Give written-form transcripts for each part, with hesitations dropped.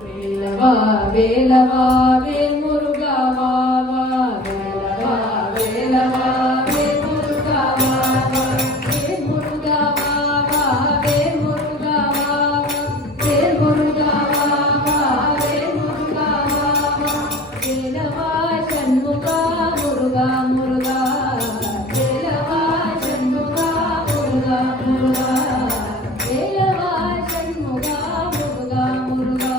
வேலவா வேலவா வேல் முருகா வா வா வேலவா வேலவா வேல் முருகா வா வா வேல் முருகா வா வா வேல் முருகா வா வா வேல் முருகா வா வா வேல் முருகா வா வா வேலவா சண்முகா முருகா முருகா வேலவா சண்முகா முருகா முருகா வேலவா சண்முகா முருகா முருகா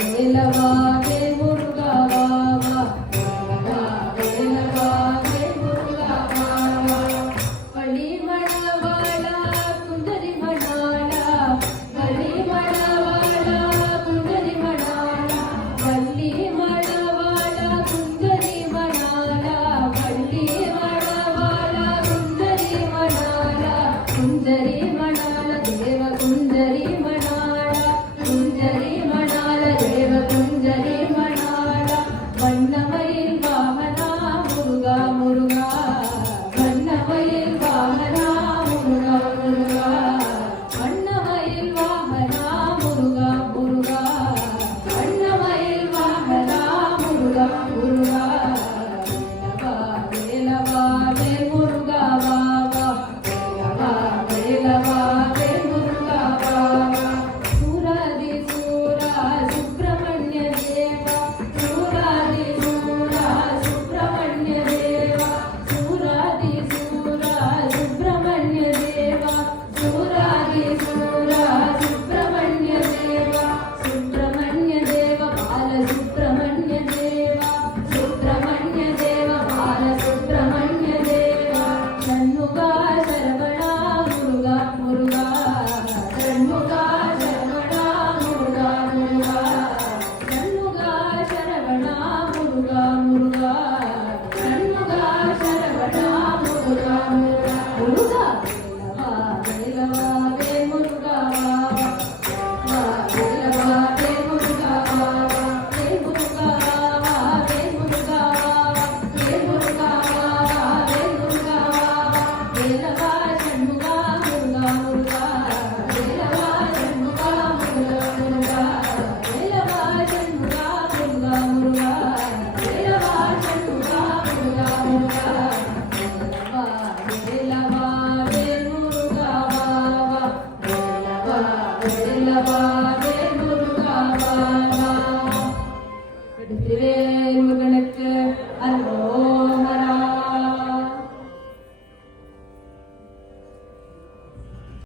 வேலவா வேல் முருகா வா வா வேலவா வேல் முருகா வா வா பள்ளி மணவாளா குந்தரி மணாளா பள்ளி மணவாளா குந்தரி மணாளா பள்ளி மணவாளா குந்தரி மணாளா பள்ளி மணவாளா குந்தரி மணாளா குந்தரி மணாள தேவ குந்தரி மணாளா குந்தரி மணாள தேவ குந்தரி மணாளா வண்ணமயில் வாமனா முருகா முருகா வண்ணமயில் வாமனா முருகா முருகா வண்ணமயில் வாமனா முருகா முருகா வண்ணமயில் வாமனா முருகா முருகா வேலவா வேல் முருகா வா வா வேலவா வேலவா வேல் முருகா வா வா சூராதி சூரா சுப்பிரமணிய தேவா சூராதி சூரா சுப்பிரமணிய தேவா சூராதி சூரா சுப்பிரமணிய தேவா சூராதி சூரா சுப்பிரமணிய தேவா சுப்பிரமணிய தேவ பால சுப்பிரமணிய தேவா சுப்பிரமணிய தேவ பால சுப்பிரமணிய தேவா ஷண்முகா சரவணா முருகா முருகா ஷண்முகா சரவணா முருகா முருகா ஷண்முகா சரவணா முருகா முருகா ஷண்முகா சரவணா முருகா முருகா முருகா வேலவா வேல் முருகா வா வா வேலவா வேல் முருகா வா வா வேல் முருகா வா வேல் முருகா வா வேல் முருகா வா வேல் முருகா வா வேலவா சண்முகா முருகா முருகா வேலவா சண்முகா முருகா முருகா வேலவா சண்முகா முருகா முருகா வேலவா சண்முகா முருகா முருகா வேலவா வேல் முருகா வா வா வேலவா வேலவா வேல் முருகா வா வா வெற்றிவேல் முருகனுக்கு அரோகரா.